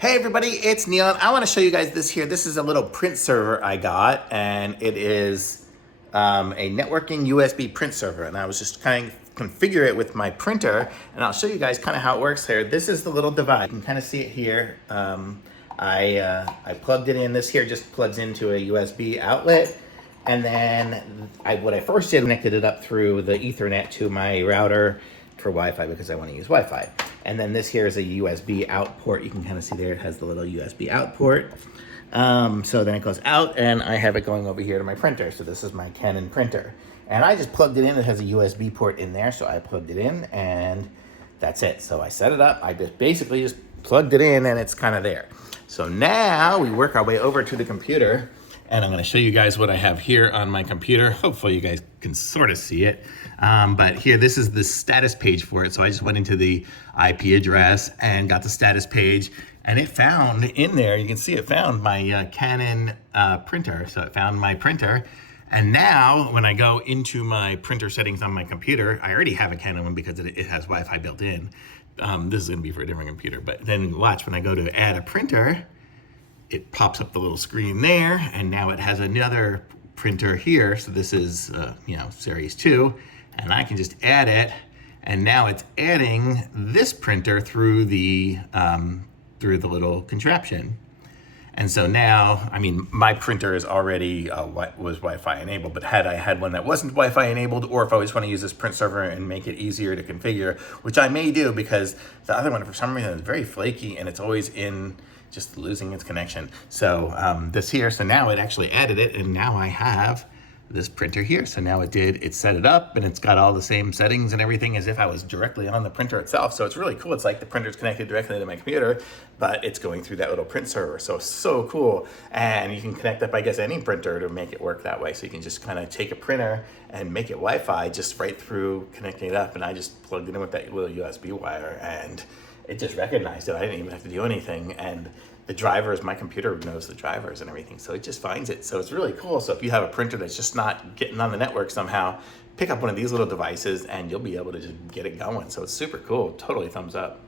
Hey everybody, it's Neil. I want to show you guys this here. This is a little print server I got, and it is a networking USB print server. And I was just kind of configure it with my printer, and I'll show you guys kind of how it works here. This is the little device. You can kind of see it here. I plugged it in. This here just plugs into a USB outlet. And then what I first did, connected it up through the Ethernet to my router for Wi-Fi because I want to use Wi-Fi. And then this here is a USB out port. You can kind of see there it has the little USB out port. So then it goes out, and I have it going over here to my printer. So this is my Canon printer. And I just plugged it in. It has a USB port in there, so I plugged it in, and that's it. So I set it up. I just basically just plugged it in, and it's kind of there. So now we work our way over to the computer, and I'm going to show you guys what I have here on my computer. Hopefully you guys can sort of see it. But here, this is the status page for it. So I just went into the IP address and got the status page, and it found in there, you can see it found my Canon printer. So it found my printer. And now when I go into my printer settings on my computer, I already have a Canon one because it has Wi-Fi built in. This is going to be for a different computer. But then watch, when I go to add a printer, it pops up the little screen there, and now it has another printer here. So this is, series 2, and I can just add it, and now it's adding this printer through the little contraption. And so now, I mean, my printer is already was Wi-Fi enabled, but had I had one that wasn't Wi-Fi enabled, or if I just want to use this print server and make it easier to configure, which I may do because the other one for some reason is very flaky and it's always in just losing its connection. So this here, so now it actually added it, and now I have this printer here. So now it set it up, and it's got all the same settings and everything as if I was directly on the printer itself. So it's really cool. It's like the printer's connected directly to my computer, but it's going through that little print server. So cool. And you can connect up, I guess, any printer to make it work that way. So you can just kind of take a printer and make it Wi-Fi just right through connecting it up. And I just plugged it in with that little USB wire, and it just recognized it. I didn't even have to do anything. And the drivers, my computer knows the drivers and everything, so it just finds it. So it's really cool. So if you have a printer that's just not getting on the network somehow, pick up one of these little devices and you'll be able to just get it going. So it's super cool. Totally thumbs up.